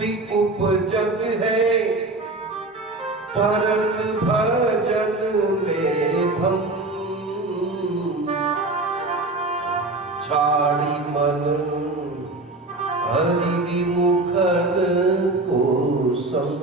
मुक्ति उपजत है, परत भजन में भंग। छाड़ी मन हरि विमुखन को संग।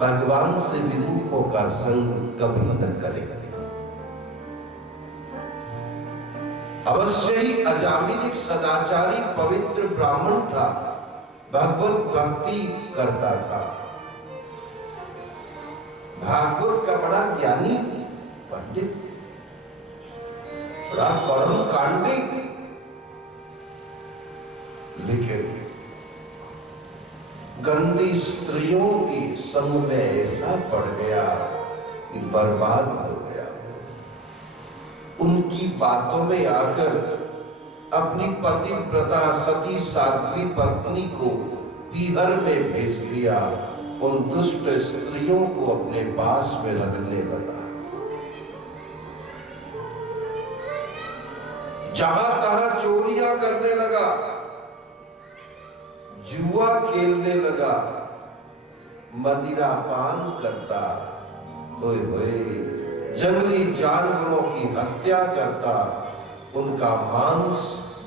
भगवान से विमुखों का संग कभी न करेगा। अवश्य ही अजामिल एक सदाचारी पवित्र ब्राह्मण था, भगवत भक्ति करता था, भागवत का बड़ा ज्ञानी पंडित, बड़ा कर्म कांडी, लेकिन गंदी स्त्रियों की संग में ऐसा पड़ गया कि बर्बाद हो गया। उनकी बातों में आकर अपनी पतिव्रता सती साध्वी पत्नी को पीहर में भेज दिया। उन दुष्ट स्त्रियों को अपने पास में रखने लगा। जहां तहां चोरियां करने लगा, जुआ खेलने लगा, मदिरा पान करता, होए होए जंगली जानवरों की हत्या करता, उनका मांस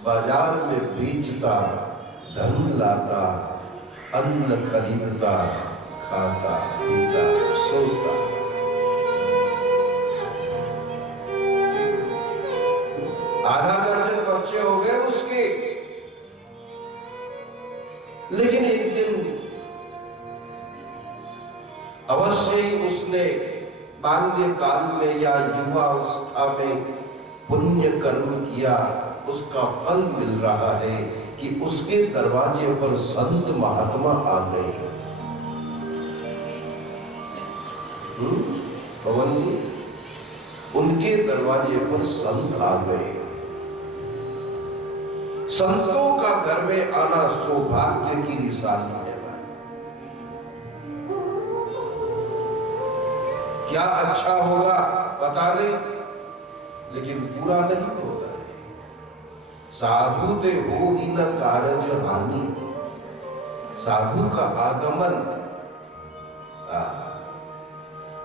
बाजार में बेचता, धन लाता, अन्न खरीदता, खाता पीता सोता। आधा दर्जन बच्चे हो गए उसके। लेकिन एक दिन अवश्य ही उसने बाल्यकाल में या युवावस्था में पुण्य कर्म किया, उसका फल मिल रहा है कि उसके दरवाजे पर संत महात्मा आ गए। पवन जी, उनके दरवाजे पर संत आ गए। संतों का घर में आना सौभाग्य की निशानी है। क्या अच्छा होगा पता नहीं, लेकिन बुरा नहीं होता है। साधु ते हो ही न कारज हानि। साधु का आगमन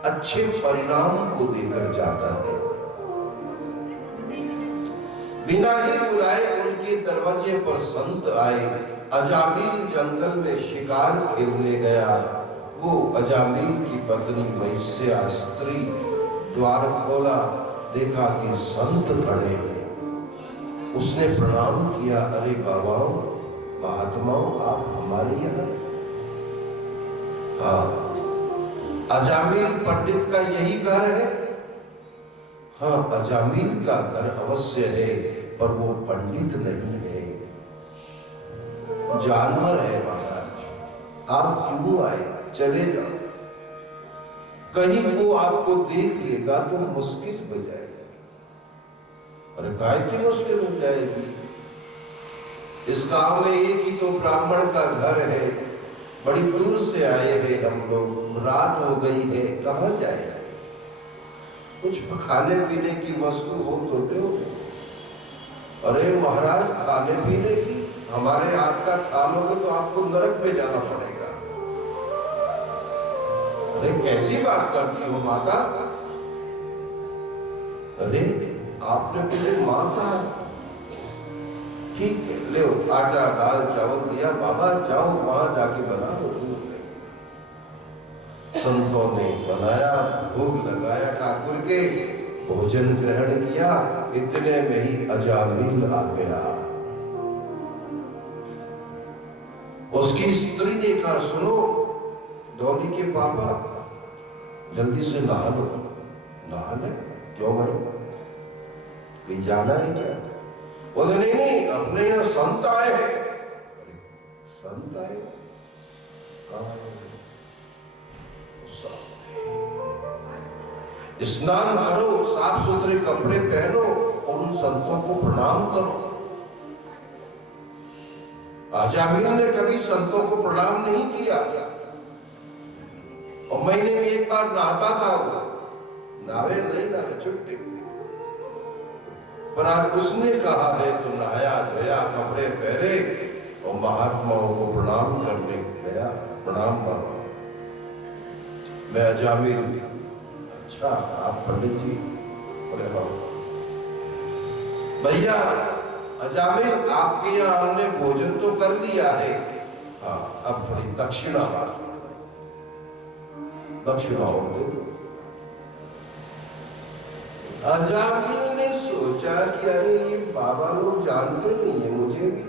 अच्छे परिणाम को देकर जाता है। बिना ही बुलाए उनके दरवाजे पर संत आए। अजामिल जंगल में शिकार खेलने गया। वो अजामिल की पत्नी वैश्या स्त्री द्वार खोला, देखा कि संत खड़े हैं। उसने प्रणाम किया, अरे बाबाओं महात्माओं, आप हमारे यहाँ? हाँ, अजामिल पंडित का यही घर है? हाँ, अजामिल का घर अवश्य है, पर वो पंडित नहीं है, जानवर है महाराज। आप क्यों आए? चले जाओ, कहीं वो आपको देख लेगा तो मुश्किल हो जाएगी। अरे काहे की मुश्किल हो जाएगी? इस गांव में एक ही तो ब्राह्मण का घर है, बड़ी दूर से आए हैं हम लोग, रात हो गई है, कहाँ जाए? कुछ खाने पीने की वस्तु हो तो दो। अरे महाराज, खाने पीने की? हमारे हाथ का खा लोगे तो आपको नरक में जाना पड़ेगा। अरे कैसी बात करती हो माता? अरे आपने मुझे माता, ठीक है, ले आटा दाल चावल दिया, बाबा जाओ वहां जाके बना दो। संतों ने बनाया, भोग लगाया ठाकुर के, भोजन ग्रहण किया। इतने में ही अजामिल आ गया। उसकी स्त्री ने कहा, सुनो डॉली के पापा, जल्दी से नहा लो। नहा ले? क्यों भाई, कहीं जाना है क्या? बोले नहीं नहीं, अपने यहाँ संत आए हैं। अरे संत आए? स्नान करो, साफ सुथरे कपड़े पहनो और उन संतों को प्रणाम करो। अजामिल ने कभी संतों को प्रणाम नहीं किया, और महीने में एक बार नहाता था वो। नावे नहीं नावे छुट्टी। पर आज उसने कहा है तो नहाया धोया, कपड़े पहने और महात्माओं को प्रणाम करने गया। प्रणाम बाबा, मैं अजामिल। अच्छा, आप पंडित जी? बोले हाँ। भैया अजामिल, आपके यहाँ हमने भोजन तो कर लिया है, हाँ, अब थोड़ी दक्षिणा बाकी, दक्षिणा और दे दो। अजामिल ने सोचा कि अरे ये बाबा लोग जानते नहीं है मुझे भी।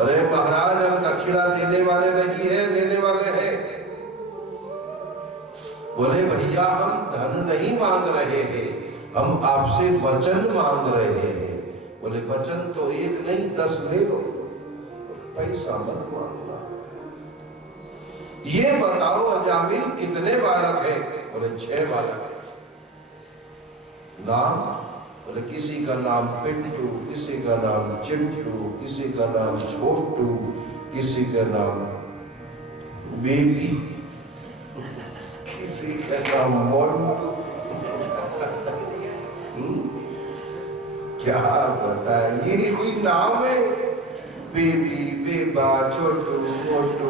अरे महाराज, हम दक्षिणा देने वाले नहीं है, लेने वाले हैं। बोले भैया, हम धन नहीं मांग रहे हैं, हम आपसे वचन मांग रहे हैं। बोले वचन तो एक नहीं 10 ले लो, पैसा मत मांगना। ये बताओ अजामिल कितने बालक है? बोले 6 बालक है। नाम? बोले किसी का नाम पिंटू, किसी का नाम चिंटू, किसी का नाम छोटू, किसी का नाम बेबी, किसी का नाम मोंटू। क्या बताएं, ये कोई नाम है? बेबी, बेबा, छोटू, मोटू।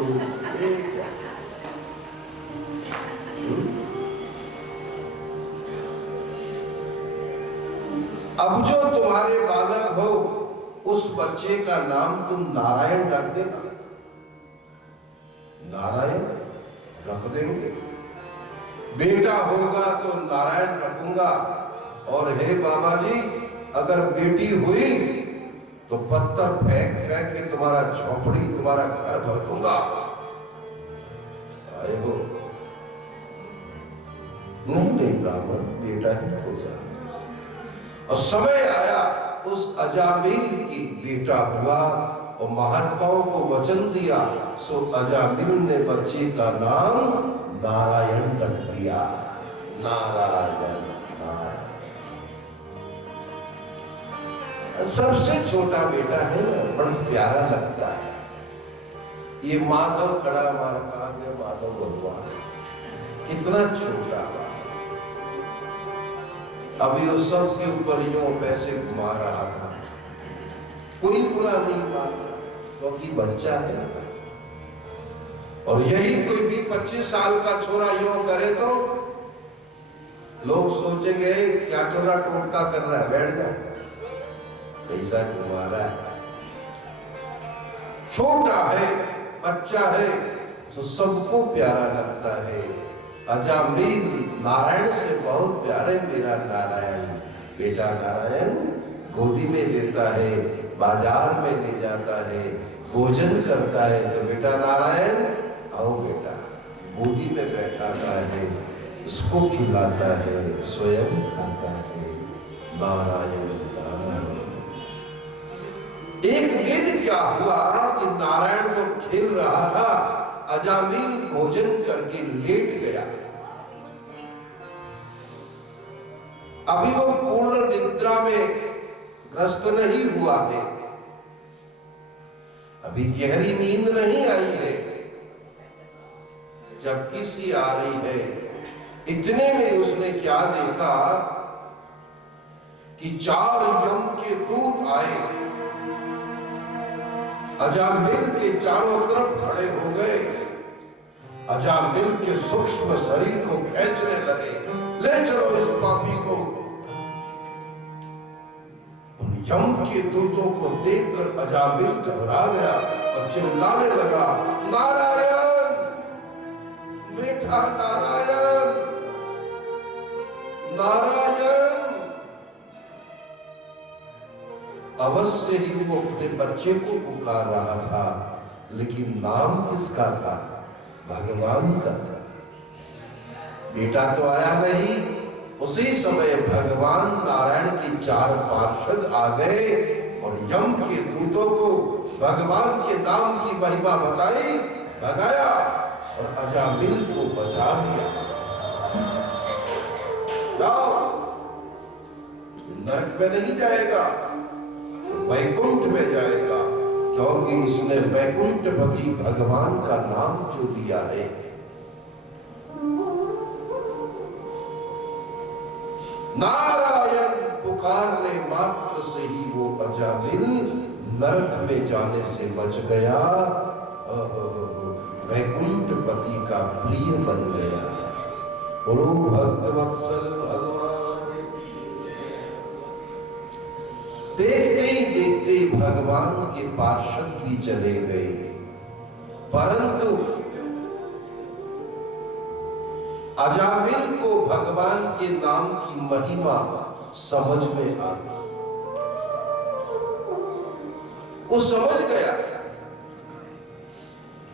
अब जो तुम्हारे बालक हो उस बच्चे का नाम तुम नारायण रख देना। नारायण रख देंगे। बेटा होगा तो नारायण रखूंगा, और हे बाबा जी, अगर बेटी हुई तो पत्थर फेंक फेंक के तुम्हारा झोपड़ी, तुम्हारा घर भर दूंगा। आए हो? नहीं ब्राह्मण, बेटा ही होगा। और समय आया, उस अजामिल की बेटा हुआ और महात्माओं को वचन दिया, सो अजामिल ने बच्चे का नाम नारायण रख दिया। नारायण, नारायण। सबसे छोटा बेटा है ना, बड़ा प्यारा लगता है। ये माधव खड़ा हमारा काम है, माधव भगवान कितना छोटा हुआ। अभी वो सबके ऊपर जो पैसे घुमा रहा था, कोई बुरा नहीं मानता क्योंकि बच्चा है। और यही कोई भी 25 साल का छोरा यो करे तो लोग सोचेंगे क्या टोला टोटका कर रहा है, बैठ जा, पैसा घुमा रहा है। छोटा है, बच्चा है, तो सबको प्यारा लगता है। अजामिल नारायण से बहुत प्यारे, मेरा नारायण। बेटा नारायण गोदी में लेता है, बाजार में ले जाता है, भोजन करता है तो बेटा नारायण आओ बेटा, गोदी में बैठाता है, उसको खिलाता है, स्वयं खाता है। नारायण नारायण। एक दिन क्या हुआ कि नारायण तो खेल रहा था, अजामिल भोजन करके लेट गया। अभी वो पूर्ण निद्रा में ग्रस्त नहीं हुआ है, अभी गहरी नींद नहीं आई है, झपकी सी आ रही है। इतने में उसने क्या देखा कि 4 यम के दूत आए, अजामिल के चारों तरफ खड़े हो गए, अजामिल के सूक्ष्म शरीर को खींचने लगे, ले चलो इस पापी को। उन यम के दूतों को देखकर अजामिल घबरा गया और चिल्लाने लगा, नारायण बेटा, नारायण नारायण। अवश्य ही वो अपने बच्चे को पुकार रहा था, लेकिन नाम किसका था? भगवान का था। बेटा तो आया नहीं। उसी समय भगवान नारायण के 4 पार्षद आ गए और यम के दूतों को भगवान के नाम की महिमा बताई, भगाया और अजामिल को बचा लिया। जाओ, नरक में नहीं जाएगा, वैकुंठ में जाएगा, क्योंकि इसने वैकुंठपति भगवान का नाम जो दिया है। नारायण पुकारने मात्र से ही वो अजामिल नरक में जाने से बच गया, वैकुंठपति का प्रिय बन गया। बोलो भक्तवत्सल भगवान। देखते ही देखते भगवान के पार्षद भी चले गए, परंतु अजामिल को भगवान के नाम की महिमा समझ में आ गई। वो समझ गया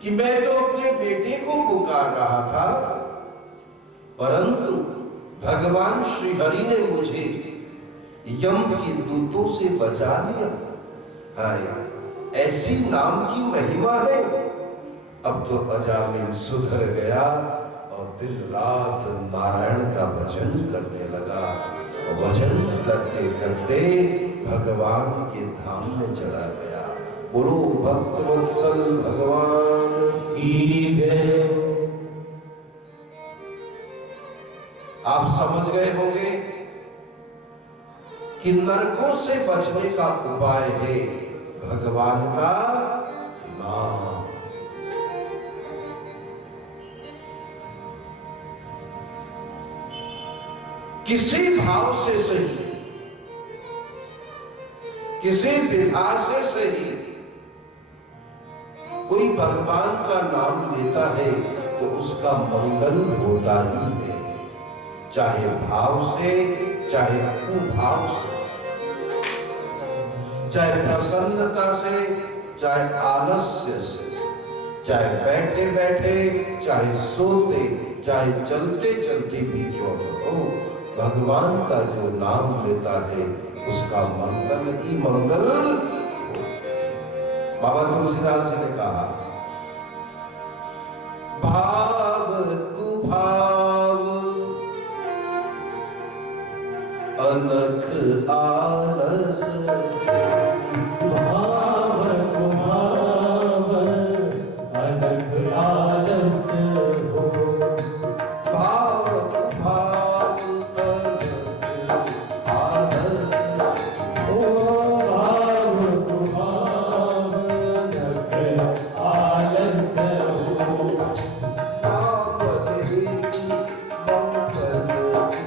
कि मैं तो अपने बेटे को पुकार रहा था, परंतु भगवान श्री हरि ने मुझे यम के दूतों से बचा लिया। हाय, ऐसी नाम की महिमा है। अब तो अजामिल सुधर गया और दिन रात नारायण का भजन करने लगा। भजन करते करते भगवान के धाम में चला गया। बोलो भक्तवत्सल भगवान की जय। आप समझ गए होंगे कि नरकों से बचने का उपाय है भगवान का नाम। किसी भाव से सही, किसी विधा से सही कोई भगवान का नाम लेता है तो उसका मंगल होता ही है, चाहे भाव से चाहे कुभाव से, चाहे प्रसन्नता से चाहे आलस्य से, चाहे बैठे बैठे चाहे सोते चाहे चलते चलते भी क्यों न हो, भगवान का जो नाम लेता है उसका मंगल ही मंगल। बाबा तुलसीदास जी ने कहा, भाव कुभाव अनख आलस, भाव कुभाव अनख आलस हो। भाव कुभाव अनख आलस ओ भाव कुभाव अनख आलस हो। नाम देहि मंगल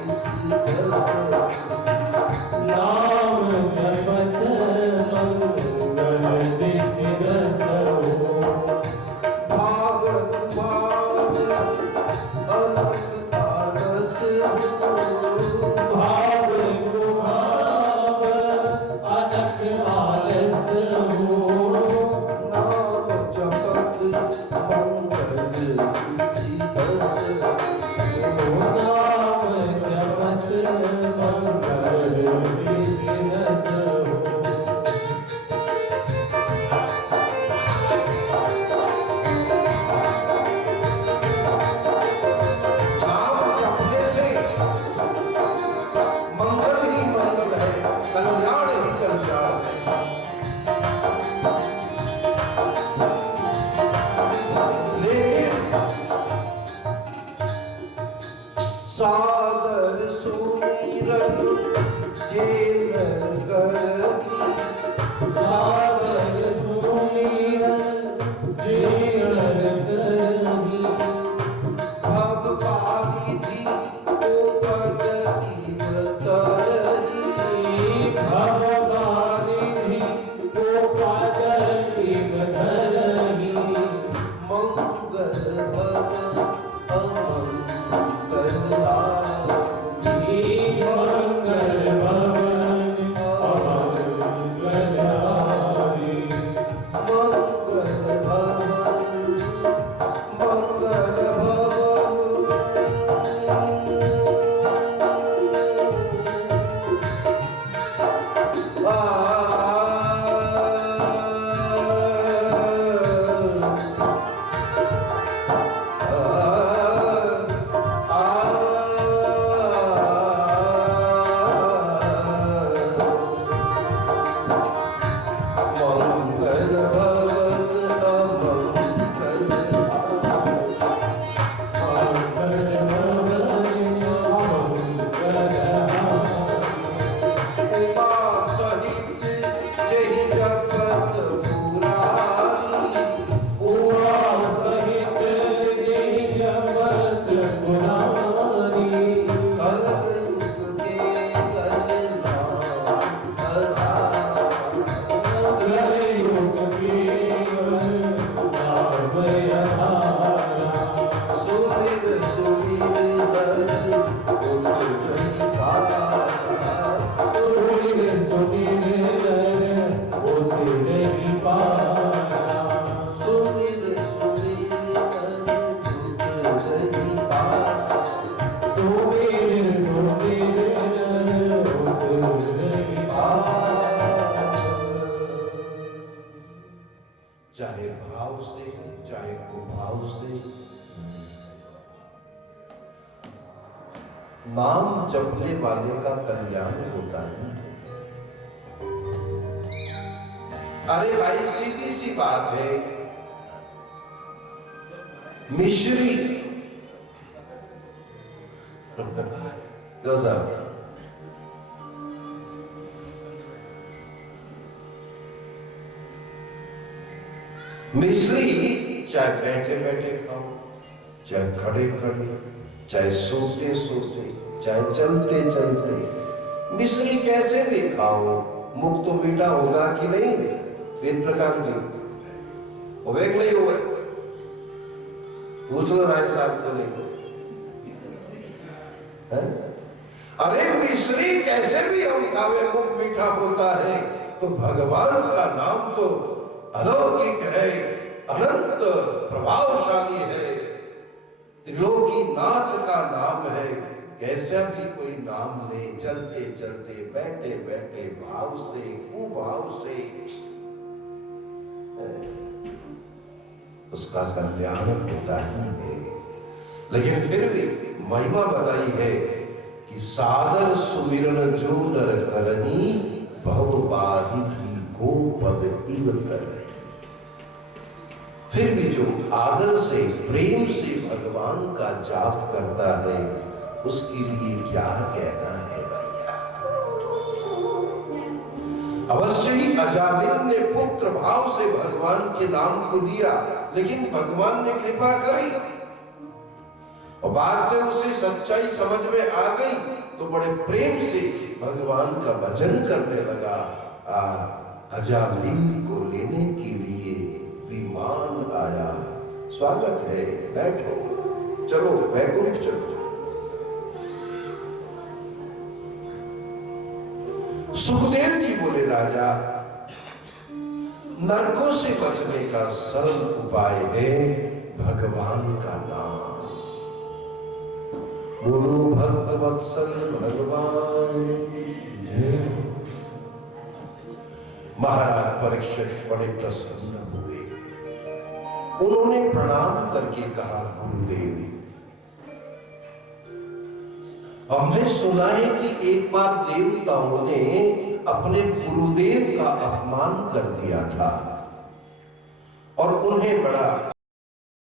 किसी दस, नाम जपत मंगल दिशि दस हो। भाव कुभाव अनख आलस हो। भाव कुभाव अनख आलस हो। नाम जपत मंगल किसी दस, नाम जपत मंगल दिशि दस हो। नाम जपने से मंगल ही मंगल है, कल्याण ही कल्याण है। लेकिन सादर सुमिरन जे नर करती, सादर सुमिरन जे नर करही। भव पारिधि को पद तरही, भव बारिधि को पद इव धरही। मंगल भवन अमंगल आए। मंगल भवन अमंगल आए। मंगल भवन मंगल भवन आ चाहे भाव से चाहे कुभाव से। नाम जपने वाले का कल्याण होता है। अरे भाई सीधी सी बात है, मिश्री जो साहब मिश्री चाहे बैठे बैठे खाओ, चाहे खड़े खड़े, चाहे सोते सोते, चाहे चलते चलते, मिश्री कैसे भी खाओ, मुख तो मीठा होगा कि नहीं? तीन प्रकार की होवे कि नहीं होवे? पूछ लो राय साहब से नहीं है? अरे मिश्री कैसे भी हम खावे, मुख मीठा होता है, तो भगवान का नाम तो अलौकिक है, अनंत प्रभावशाली है, त्रिलोकीनाथ का नाम है। कैसा भी कोई नाम ले, चलते चलते, बैठे बैठे, भाव से कुभाव से, उसका कल्याण होता ही है। लेकिन फिर भी महिमा बताई है कि सादर सुमिरन जो नर करनी, भव बारिधि गोपद इव तरहि। फिर भी जो आदर से प्रेम से भगवान का जाप करता है, उसके लिए क्या कहना है भैया। अवश्य ही अजामिल ने पुत्र भाव से भगवान के नाम को लिया, लेकिन भगवान ने कृपा करी और बाद में उसे सच्चाई समझ में आ गई, तो बड़े प्रेम से भगवान का भजन करने लगा। अजामिल को लेने के लिए विमान आया, स्वागत है, बैठो, चलो वैकुंठ चलो। सुखदेव जी बोले, राजा नरकों से बचने का सरल उपाय है भगवान का नाम। बोलो भक्त वत्सल भगवान जय। महाराज परीक्षित बड़े प्रसन्न हुए। उन्होंने प्रणाम करके कहा, गुरुदेव, हमने सुना है कि एक बार देवताओं ने अपने गुरुदेव का अपमान कर दिया था और उन्हें बड़ा